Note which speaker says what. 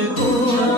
Speaker 1: mejor.